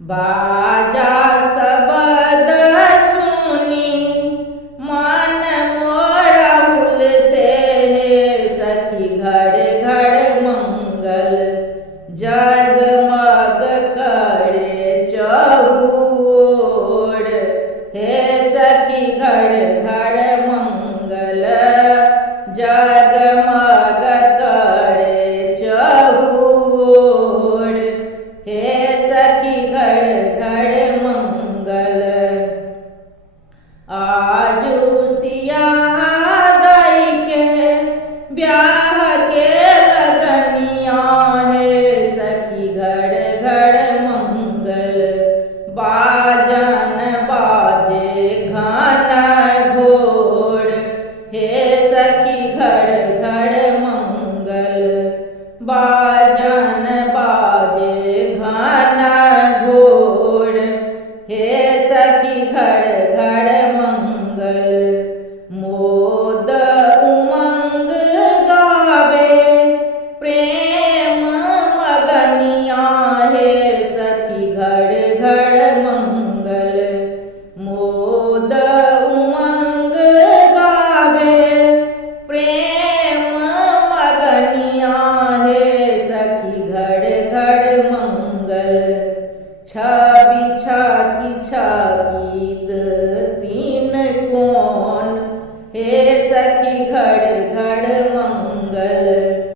बाजा शब्द सुनी मन मोरा हुल से सखी घड़ घड़ मंगल जगमग करे चहुओर हे सखी घड़ घड़ मंगल जगमग करे चहुओर हे सखी घड़ घड़ मंगल। आजू सिया दाई के ब्याह के लगनिया है सखी घड़ घड़ मंगल बाजन बाजे घाना घोड़ हे सखी घड़ घड़ मंगल बाजन बाजे घाना घोड़ हे सखी घड़ घड़ मंगल। मोद उमंग गावे प्रेम मगनिया हे सखी घड़ घड़ मंगल मोद उमंग गावे प्रेम मगनिया हे सखी घड़ घड़ मंगल। छवि छाकी छाकी